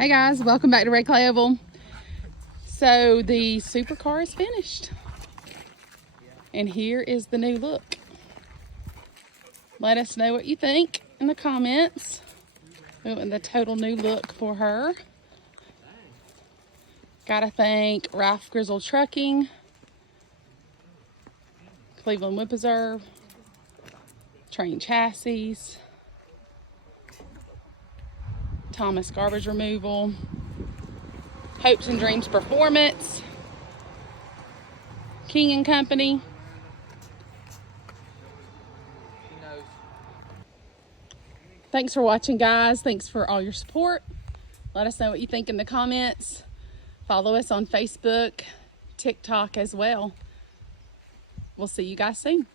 Hey guys, welcome back to Red Clay Oval. So the supercar is finished. And here is the new look. Let us know what you think in the comments. And the total new look for her. Gotta thank Ralph Grizzle Trucking, Cleveland Wood Preserve, Train Chassis, Thomas Garbage Removal, Hopes and Dreams Performance, King and Company. Thanks for watching, guys. Thanks for all your support. Let us know what you think in the comments. Follow us on Facebook, TikTok as well. We'll see you guys soon.